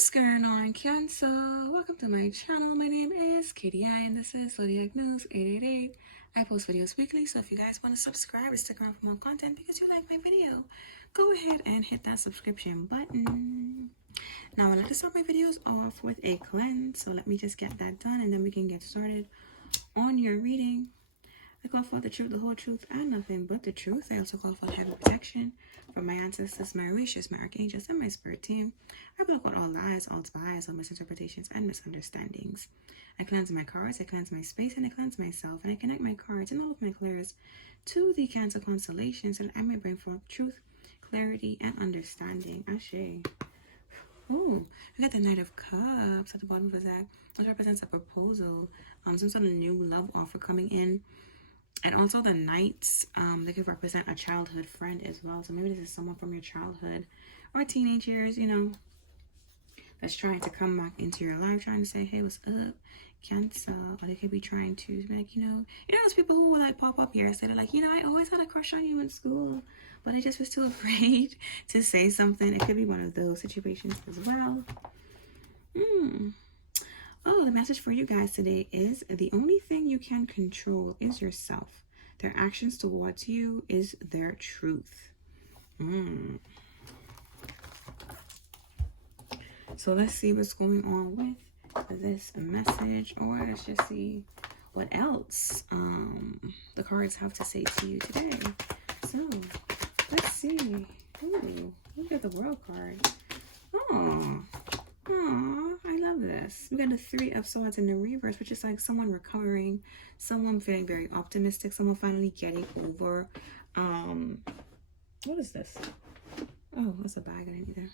What's going on, Cancer? Welcome to my channel. My name is KDI and this is Zodiac News 888. I post videos weekly, so if you guys want to subscribe and stick around for more content because you like my video, go ahead and hit that subscription button. Now, I like to start my videos off with a cleanse, so let me just get that done and then we can get started on your reading. I call for the truth, the whole truth, and nothing but the truth. I also call for heavy protection from my ancestors, my rishas, my archangels, and my spirit team. I block out all lies, all bias, all misinterpretations, and misunderstandings. I cleanse my cards, I cleanse my space, and I cleanse myself. And I connect my cards and all of my clairs to the Cancer constellation so that I may bring forth truth, clarity, and understanding. Ashe. Oh, we got the Knight of Cups at the bottom of the deck. This represents a proposal, some sort of new love offer coming in. And also the Knights, they could represent a childhood friend as well. So maybe this is someone from your childhood or teenage years, you know, that's trying to come back into your life, trying to say, hey, what's up, Cancer? Or they could be trying to be like, you know those people who will like pop up here instead of like, I always had a crush on you in school, but I just was too afraid to say something. It could be one of those situations as well. Oh, the message for you guys today is the only thing you can control is yourself. Their actions towards you is their truth. So let's see what's going on with this message, or let's just see what else the cards have to say to you today. So let's see. Ooh, look at the World card. Oh, I love this. We got the Three of Swords in the reverse, which is like someone recovering, someone feeling very optimistic, someone finally getting over. What is this? Oh, that's a bag. I didn't either.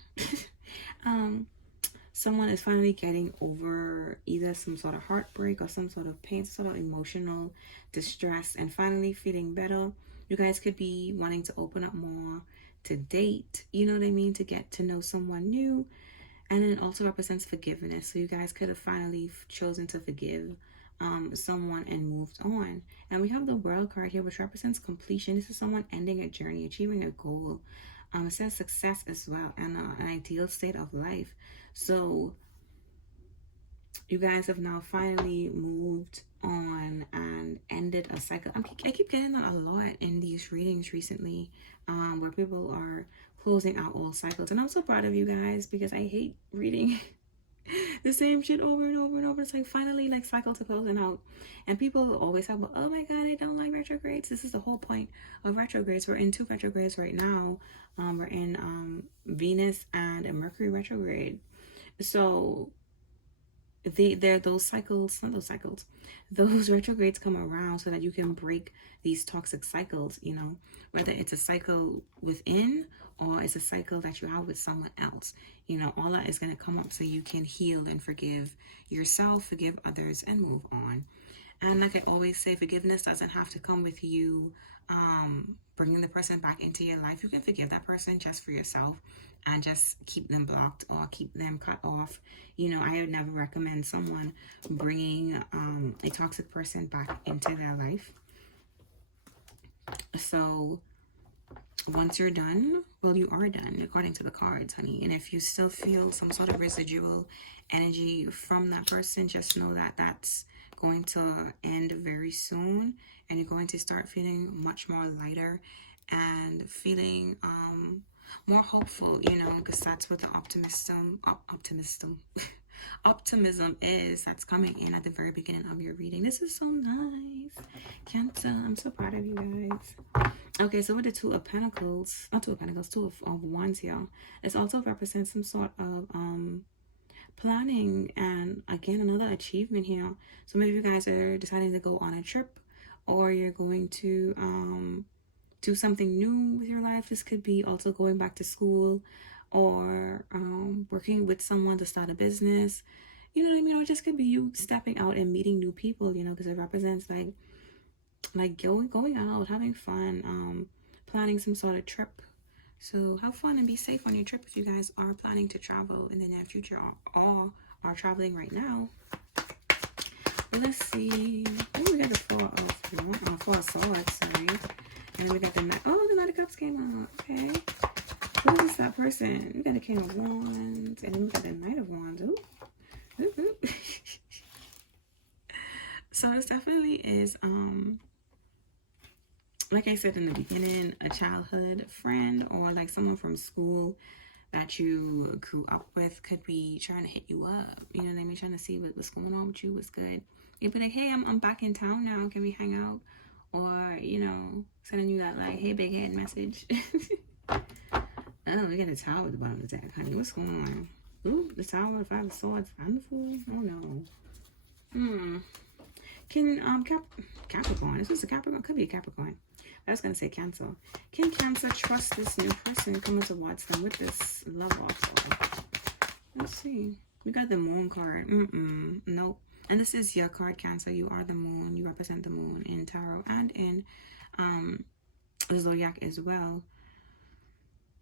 Someone is finally getting over either some sort of heartbreak or some sort of pain, some sort of emotional distress, and finally feeling better. You guys could be wanting to open up more, to date, you know what I mean, to get to know someone new. And then it also represents forgiveness. So you guys could have finally chosen to forgive someone and moved on. And we have the World card here, which represents completion. This is someone ending a journey, achieving a goal. It says success as well, and an ideal state of life. So you guys have now finally moved on and ended a cycle. I keep getting that a lot in these readings recently, where people are closing out all cycles. And I'm so proud of you guys because I hate reading the same shit over and over and over. It's like finally like cycles are closing out. And people always have, oh my god, I don't like retrogrades. This is the whole point of retrogrades. We're in 2 retrogrades right now. We're in Venus and a Mercury retrograde. So those retrogrades come around so that you can break these toxic cycles, whether it's a cycle within or it's a cycle that you have with someone else. All that is going to come up so you can heal and forgive yourself, forgive others, and move on. And like I always say, forgiveness doesn't have to come with you bringing the person back into your life. You can forgive that person just for yourself and just keep them blocked or keep them cut off. I would never recommend someone bringing a toxic person back into their life. So once you're done, well, you are done according to the cards, honey. And if you still feel some sort of residual energy from that person, just know that that's going to end very soon, and you're going to start feeling much more lighter and feeling more hopeful, because that's what the optimism is that's coming in at the very beginning of your reading. This is so nice, Cancer. I'm so proud of you guys. Okay, so with the Two of Pentacles, not Two of Pentacles, Two of Wands here, it also represents some sort of planning and again another achievement here. So maybe you guys are deciding to go on a trip, or you're going to do something new with your life. This could be also going back to school, or working with someone to start a business, you know what I mean? Or it just could be you stepping out and meeting new people, because it represents like going out, having fun, planning some sort of trip. So have fun and be safe on your trip if you guys are planning to travel in the near future or are traveling right now. But let's see. Oh, we got the Four of Swords, sorry. And we got the Knight of Cups came out. Okay. What is that person? We got the King of Wands, and then we got the Knight of Wands. Ooh. Ooh, ooh. So this definitely is, like I said in the beginning, a childhood friend or like someone from school that you grew up with could be trying to hit you up. You know what I mean? Trying to see what's going on with you, what's good. You'd be like, hey, I'm back in town now. Can we hang out? Or, you know, sending you that like, hey, big head message. Oh, we got a tower at the bottom of the deck, honey. What's going on? Ooh, the tower, the 5 of swords, and the fool. Oh no. Can Capricorn? Is this a Capricorn? Could be a Capricorn. I was gonna say Cancer. Can Cancer trust this new person coming towards them with this love offer? Let's see. We got the Moon card. Nope. And this is your card, Cancer. You are the Moon. You represent the Moon in Tarot and in the Zodiac as well.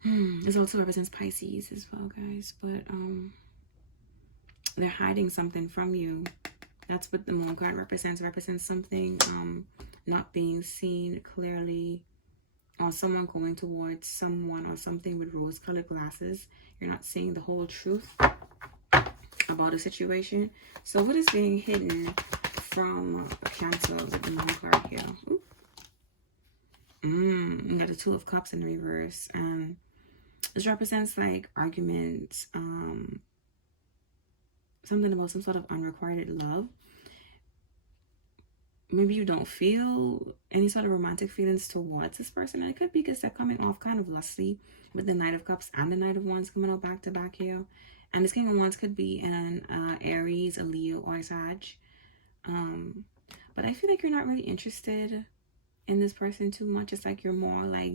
This also represents Pisces as well, guys. But they're hiding something from you. That's what the Moon card represents. It represents something not being seen clearly, or someone going towards someone or something with rose-colored glasses. You're not seeing the whole truth about a situation. So what is being hidden from Cancer with the Moon card here? We got the Two of Cups in reverse. This represents like arguments, something about some sort of unrequited love. Maybe you don't feel any sort of romantic feelings towards this person. And it could be because they're coming off kind of lustily with the Knight of Cups and the Knight of Wands coming out back to back here. And this King of Wands could be an Aries, a Leo, or a Sag. But I feel like you're not really interested in this person too much. It's like you're more like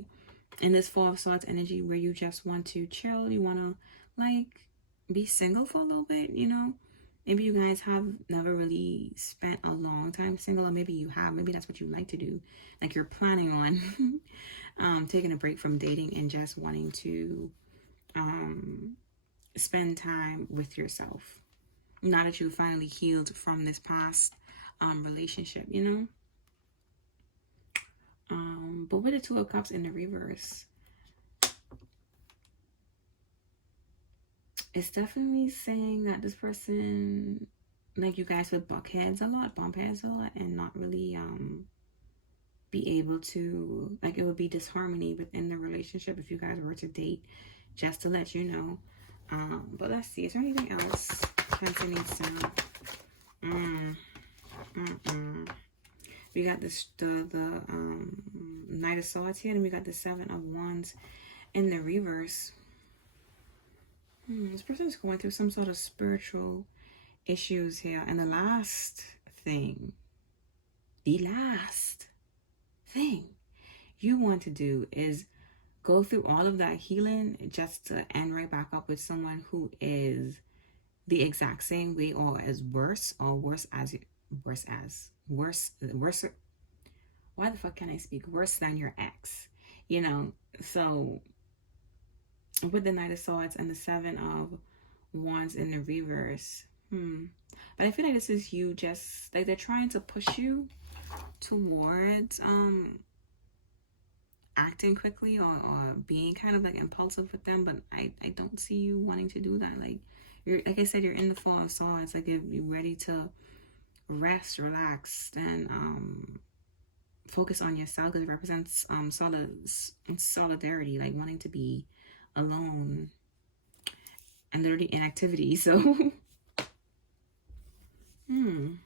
in this Four of Swords energy where you just want to chill. You want to like be single for a little bit, you know. Maybe you guys have never really spent a long time single, or maybe you have. Maybe that's what you like to do. Like you're planning on taking a break from dating and just wanting to spend time with yourself. Now that you finally healed from this past relationship, you know. But with the Two of Cups in the reverse, it's definitely saying that this person, like you guys would bump heads a lot, and not really be able to, like it would be disharmony within the relationship if you guys were to date, just to let you know. But let's see, is there anything else Cancer needs to know? We got this the Knight of Swords here, and we got the Seven of Wands in the reverse. This person is going through some sort of spiritual issues here. And the last thing you want to do is go through all of that healing just to end right back up with someone who is the exact same way or as worse, or worse. Why the fuck can I speak? Worse than your ex, you know? So with the Knight of Swords and the Seven of Wands in the reverse, but I feel like this is you just like they're trying to push you towards acting quickly or being kind of like impulsive with them, but I don't see you wanting to do that. Like you're, like I said, you're in the Four of Swords. Like you're ready to rest, relax, and focus on yourself, because it represents solidarity, like wanting to be alone and literally inactivity. So maybe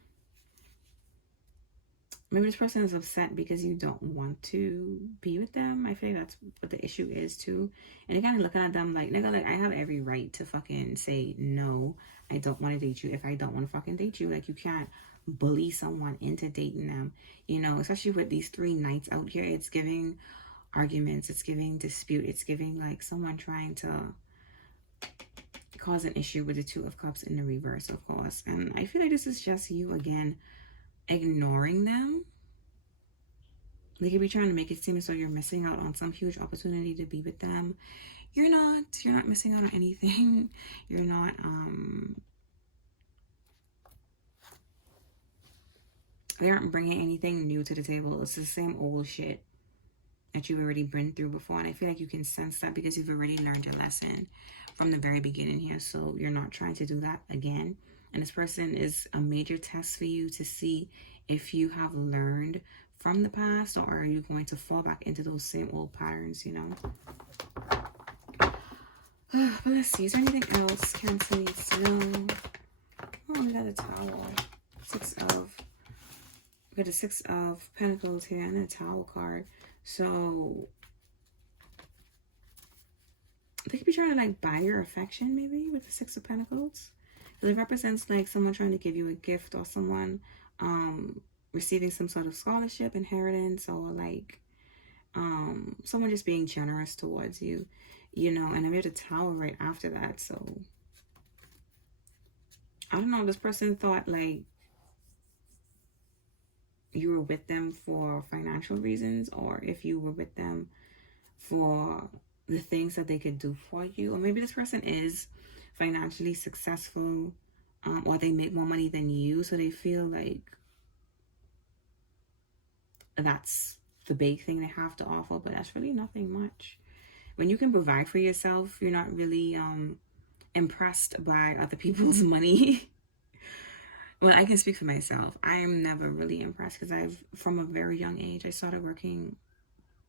this person is upset because you don't want to be with them. I feel like that's what the issue is too. And you're kind of looking at them like, nigga, like I have every right to fucking say no, I don't want to date you if I don't want to fucking date you. Like you can't bully someone into dating them, you know, especially with these 3 knights out here. It's giving arguments, it's giving dispute, it's giving like someone trying to cause an issue with the Two of Cups in the reverse, of course. And I feel like this is just you again ignoring them. They could be trying to make it seem as though you're missing out on some huge opportunity to be with them. You're not missing out on anything. You're not they aren't bringing anything new to the table. It's the same old shit. that you've already been through before. And I feel like you can sense that because you've already learned your lesson from the very beginning here. So you're not trying to do that again. And this person is a major test for you to see if you have learned from the past, or are you going to fall back into those same old patterns, you know? But let's see, is there anything else Cancer needs to know? Oh, we got a Tower. We got the Six of Pentacles here and a Tower card. So they could be trying to like buy your affection, maybe, with the Six of Pentacles. Because it represents like someone trying to give you a gift, or someone receiving some sort of scholarship, inheritance, or like someone just being generous towards you, you know. And we have the Tower right after that. So I don't know, this person thought like you were with them for financial reasons, or if you were with them for the things that they could do for you. Or maybe this person is financially successful, or they make more money than you, so they feel like that's the big thing they have to offer. But that's really nothing much. When you can provide for yourself, you're not really impressed by other people's money. Well, I can speak for myself. I'm never really impressed because from a very young age, I started working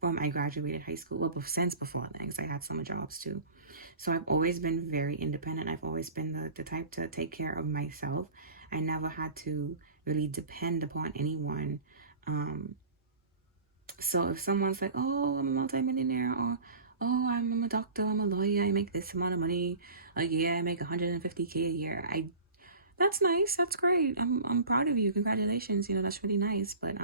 when I graduated high school. Well, since before then, because I had summer jobs too. So I've always been very independent. I've always been the type to take care of myself. I never had to really depend upon anyone. So if someone's like, oh, I'm a multimillionaire, or oh, I'm a doctor, I'm a lawyer, I make this amount of money a year, I make 150K a year, that's nice, that's great, I'm proud of you, congratulations, you know, that's really nice. But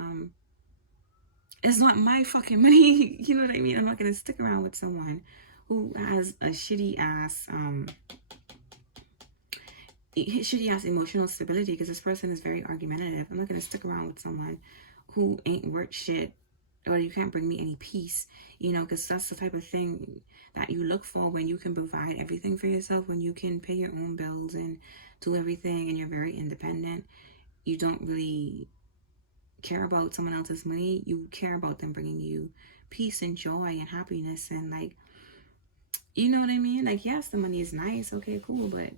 it's not my fucking money. You know what I mean? I'm not gonna stick around with someone who has a shitty ass emotional stability, because this person is very argumentative. I'm not gonna stick around with someone who ain't worth shit, or you can't bring me any peace, you know, because that's the type of thing that you look for when you can provide everything for yourself, when you can pay your own bills and do everything, and you're very independent. You don't really care about someone else's money. You care about them bringing you peace and joy and happiness, and like, you know what I mean? Like, yes, the money is nice, okay, cool, but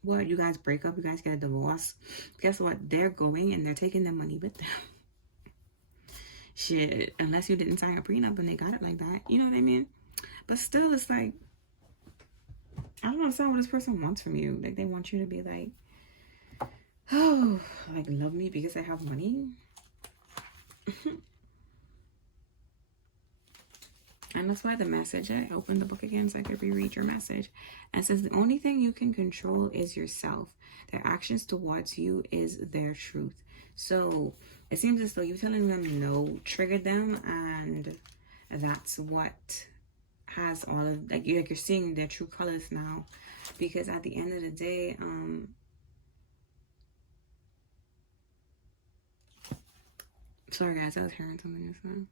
what, you guys break up, you guys get a divorce, guess what, they're going and they're taking their money with them. Shit, unless you didn't sign a prenup and they got it like that, you know what I mean? But still, it's like, I don't understand what this person wants from you. Like, they want you to be like, oh, like, love me because I have money. And that's why the message, I opened the book again so I could reread your message. And it says, the only thing you can control is yourself. Their actions towards you is their truth. So it seems as though you telling them no triggered them, and that's what has all of, like you're seeing their true colors now. Because at the end of the day, sorry guys, I was hearing something just now.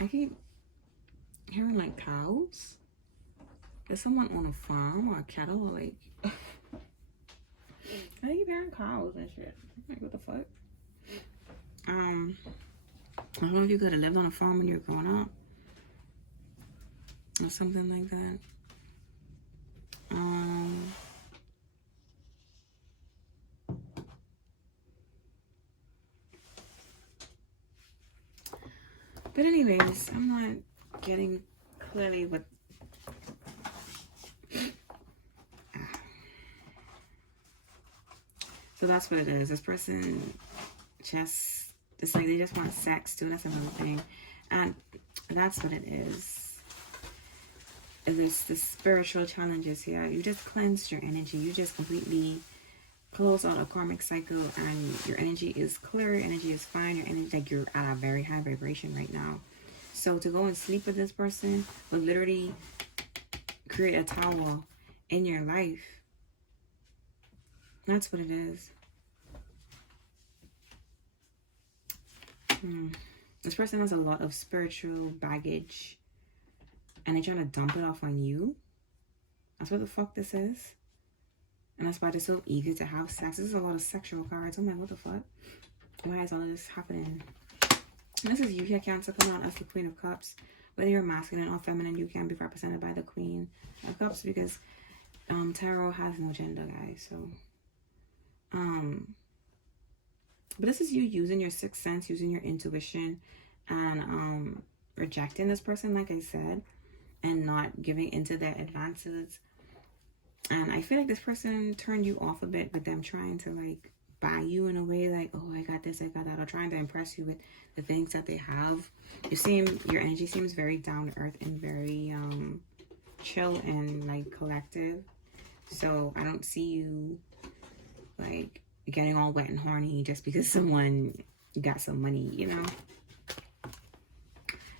I keep hearing like cows. Is someone on a farm or a cattle, or like I keep hearing cows and shit. Like, what the fuck? I don't know if you could have lived on a farm when you were growing up, or something like that. But anyways, I'm not getting clearly what. So that's what it is. This person just, it's like they just want sex too. That's another thing. And that's what it is. There's the spiritual challenges here. You just cleansed your energy. You just completely close out a karmic cycle, and your energy is clear. Your energy is fine. Your energy, like you're at a very high vibration right now. So to go and sleep with this person would literally create a tower in your life. That's what it is. This person has a lot of spiritual baggage, and they're trying to dump it off on you. That's what the fuck this is. And that's why they're so eager to have sex. This is a lot of sexual cards. I'm like, what the fuck? Why is all of this happening? And this is you here, Cancer, come on as the Queen of Cups. Whether you're masculine or feminine, you can be represented by the Queen of Cups because tarot has no gender, guys. So, but this is you using your sixth sense, using your intuition, and rejecting this person, like I said, and not giving into their advances. And I feel like this person turned you off a bit with them trying to like buy you in a way like, oh, I got this, I got that, or trying to impress you with the things that they have. Your energy seems very down to earth and very chill and like collective. So I don't see you like getting all wet and horny just because someone got some money, you know.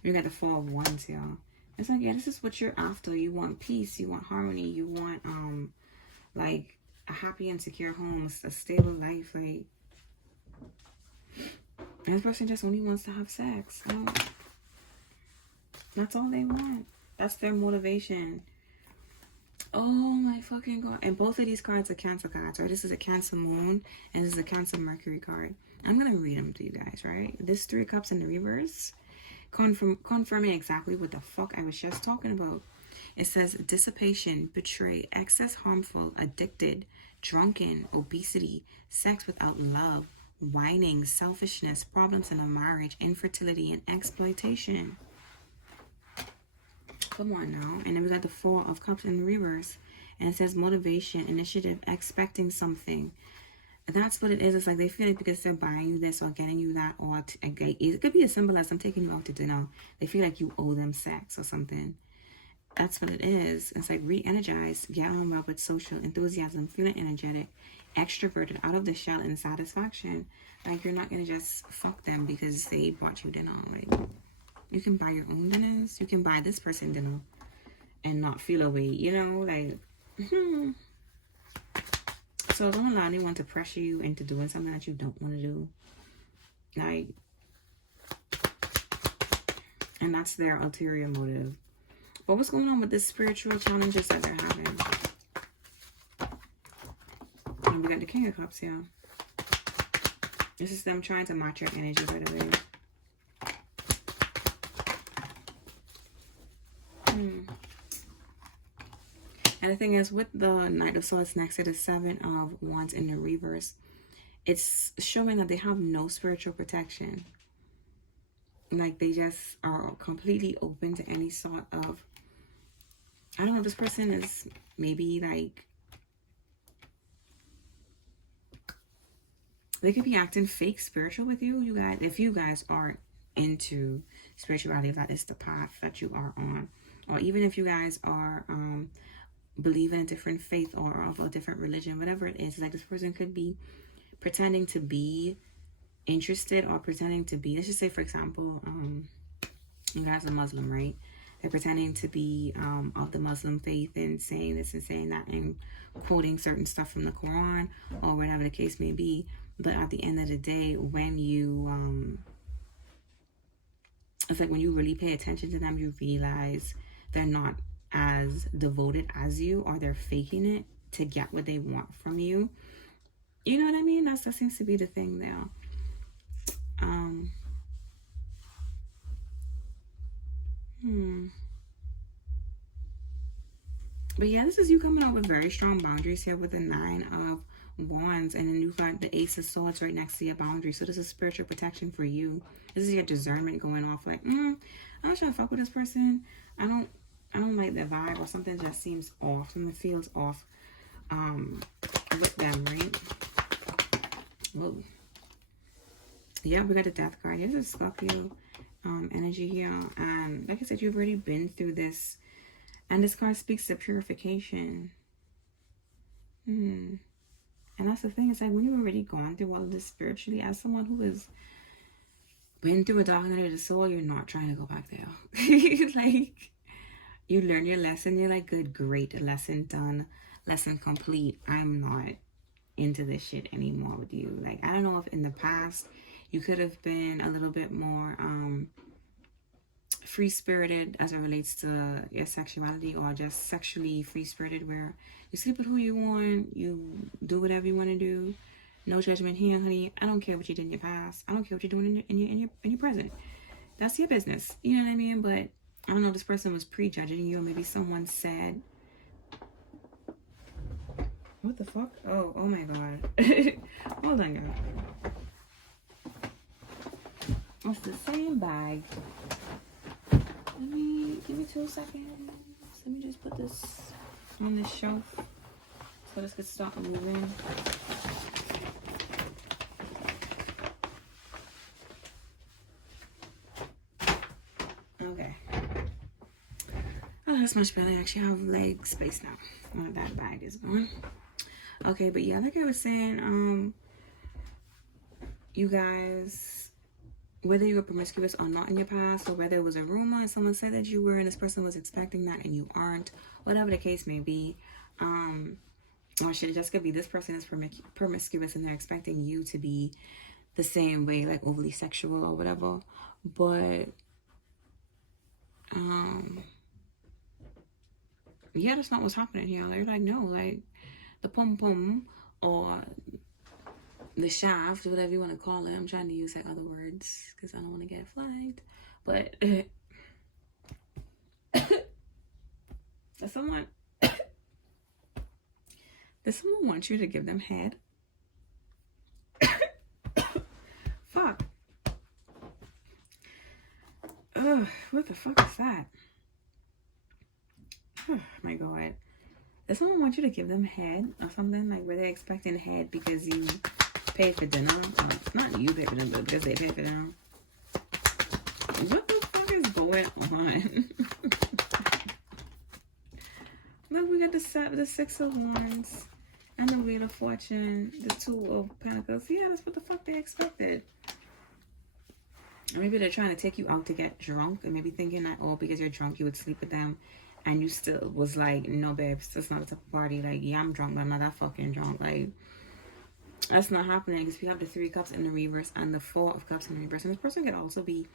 You got the Four of Wands, y'all. It's like, yeah, this is what you're after. You want peace, you want harmony, you want like a happy and secure home, a stable life. Like, and this person just only wants to have sex. That's all they want. That's their motivation. Oh my fucking god. And both of these cards are Cancer cards, right? This is a Cancer Moon and this is a Cancer Mercury card. I'm gonna read them to you guys, right? This Three of Cups in the reverse, confirming exactly what the fuck I was just talking about. It says dissipation, betray, excess, harmful, addicted, drunken, obesity, sex without love, whining, selfishness, problems in a marriage, infertility, and exploitation. Come on now. And then we got the Four of Cups in reverse. And it says motivation, initiative, expecting something. That's what it is. It's like they feel like because they're buying you this or getting you that, or it could be as simple as I'm taking you out to dinner. They feel like you owe them sex or something. That's what it is. It's like re-energize, get on well with social enthusiasm, feeling energetic, extroverted, out of the shell, and satisfaction. Like you're not gonna just fuck them because they bought you dinner. Like you can buy your own dinners. You can buy this person dinner and not feel away. You know, like. So don't allow anyone to pressure you into doing something that you don't want to do. Like, and that's their ulterior motive. But what's going on with the spiritual challenges that they're having? And we got the King of Cups here. This is them trying to match your energy, by the way. And the thing is, with the Knight of Swords next to the Seven of Wands in the reverse, it's showing that they have no spiritual protection. Like, they just are completely open to any sort of... I don't know, this person is maybe, like... They could be acting fake spiritual with you, you guys. If you guys aren't into spirituality, if that is the path that you are on. Or even if you guys are... believe in a different faith or of a different religion, whatever it is, like this person could be pretending to be interested or pretending to be, let's just say for example, you guys are Muslim, right? They're pretending to be of the Muslim faith and saying this and saying that and quoting certain stuff from the Quran or whatever the case may be. But at the end of the day, when you it's like when you really pay attention to them, you realize they're not as devoted as you, or they're faking it to get what they want from you. You know what I mean? That seems to be the thing there. But yeah, this is you coming out with very strong boundaries here with the Nine of Wands, and then you've got the Ace of Swords right next to your boundary. So this is spiritual protection for you. This is your discernment going off like, I'm not trying to fuck with this person. I don't like their vibe, or something just seems off. Something feels off with them, right? Whoa. Yeah, we got the Death card. This is Scorpio energy here. And like I said, you've already been through this. And this card speaks to purification. And that's the thing. It's like when you've already gone through all of this spiritually, as someone who has been through a dark night of the soul, you're not trying to go back there. Like... You learn your lesson. You're like, good, great, lesson done, lesson complete. I'm not into this shit anymore with you. Like, I don't know if in the past you could have been a little bit more free-spirited as it relates to your sexuality, or just sexually free-spirited where you sleep with who you want, you do whatever you want to do, no judgment here, honey. I don't care what you did in your past. I don't care what you're doing in your present. That's your business. You know what I mean? But I don't know, this person was prejudging you, or maybe someone said, what the fuck? Oh my god. Hold on, girl. It's the same bag. Give me 2 seconds. Let me just put this on the shelf so this could start moving. Okay. Oh, that's much better. I actually have leg space now. Where that bag is going. Okay, but yeah, like I was saying, you guys, whether you were promiscuous or not in your past, or whether it was a rumor and someone said that you were and this person was expecting that and you aren't, whatever the case may be, or shit, it just could be this person is promiscuous and they're expecting you to be the same way, like overly sexual or whatever. But yeah, that's not what's happening here. They're like, no, like the pum pum or the shaft, whatever you want to call it. I'm trying to use like other words because I don't want to get flagged. But does someone want you to give them head? Fuck. Ugh, what the fuck is that? Oh my god. Does someone want you to give them head or something? Like, were they expecting head because you paid for dinner? Or not you paid for dinner, but because they paid for dinner. What the fuck is going on? Look, we got the 6 of Wands and the Wheel of Fortune, the 2 of Pentacles. Yeah, that's what the fuck they expected. Or maybe they're trying to take you out to get drunk, and maybe thinking that, oh, because you're drunk, you would sleep with them. And you still was like, no, babes, that's not the type of party. Like, yeah, I'm drunk, but I'm not that fucking drunk. Like, that's not happening because we have the 3 cups in the reverse and the 4 of cups in the reverse. And this person could also be,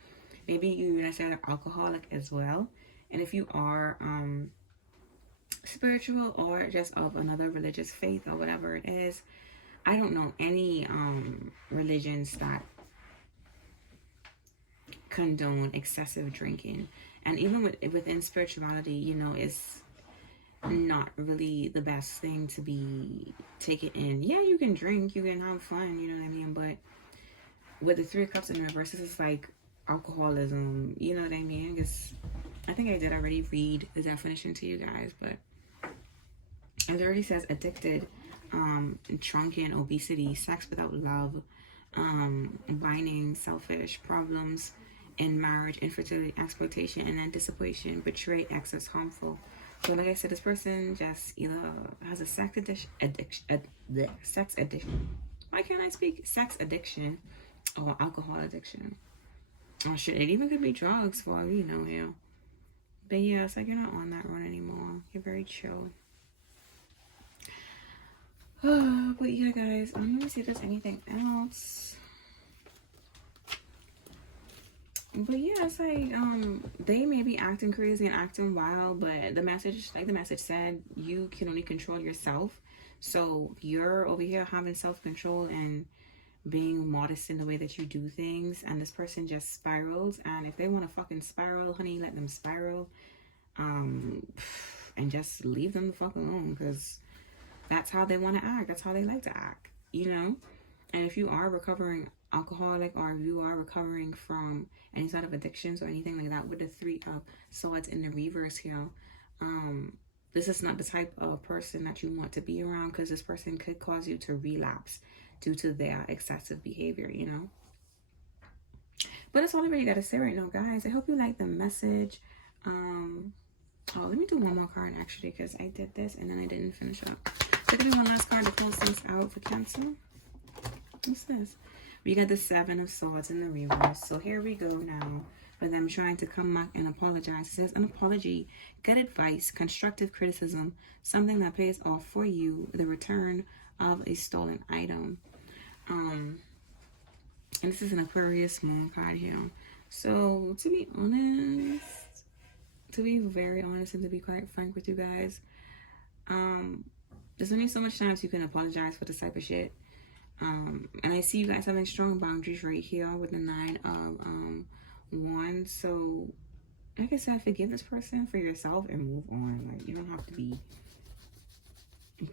maybe you necessarily are alcoholic as well. And if you are spiritual or just of another religious faith or whatever it is, I don't know any religions that condone excessive drinking. And even within spirituality, you know, it's not really the best thing to be taken in. Yeah, you can drink, you can have fun, you know what I mean? But with the 3 cups in reverse, it's like alcoholism, you know what I mean? Because I think I did already read the definition to you guys, but it already says addicted, drunken, obesity, sex without love, whining, selfish, problems in marriage, infertility, exploitation, and then disappointment, betray, excess, harmful. So like I said, this person just either has a sex addiction. Why can't I speak? Sex addiction or alcohol addiction. Oh shit, it even could be drugs for all you know here. But yeah, it's like you're not on that run anymore. You're very chill. But yeah, guys, let me see if there's anything else. But yeah, it's like they may be acting crazy and acting wild, but the message, like the message said, you can only control yourself. So you're over here having self-control and being modest in the way that you do things, and this person just spirals. And if they want to fucking spiral, honey, let them spiral, and just leave them the fuck alone, because that's how they want to act. That's how they like to act, you know. And if you are recovering alcoholic, or if you are recovering from any sort of addictions or anything like that, with the 3 of Swords in the reverse here, this is not the type of person that you want to be around, because this person could cause you to relapse due to their excessive behavior, you know. But that's all I really got to say right now, guys. I hope you like the message. Oh, let me do one more card actually, because I did this and then I didn't finish up. So give me one last card to close things out for Cancer. What's this? We got the 7 of Swords in the reverse. So here we go now for them trying to come back and apologize. It says an apology, good advice, constructive criticism, something that pays off for you, the return of a stolen item. And this is an Aquarius moon card here. So to be honest, to be very honest and to be quite frank with you guys, there's only so much times you can apologize for this type of shit. And I see you guys having strong boundaries right here with the 9 of Wands. So like I said, forgive this person for yourself and move on. Like, you don't have to be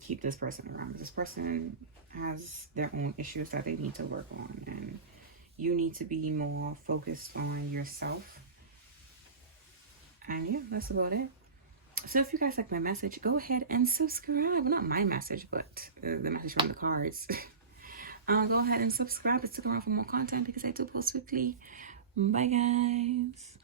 keep this person around. This person has their own issues that they need to work on, and you need to be more focused on yourself. And yeah, that's about it. So if you guys like my message, go ahead and subscribe. Well, not my message, but the message from the cards. Go ahead and subscribe and stick around for more content because I do post weekly. Bye, guys.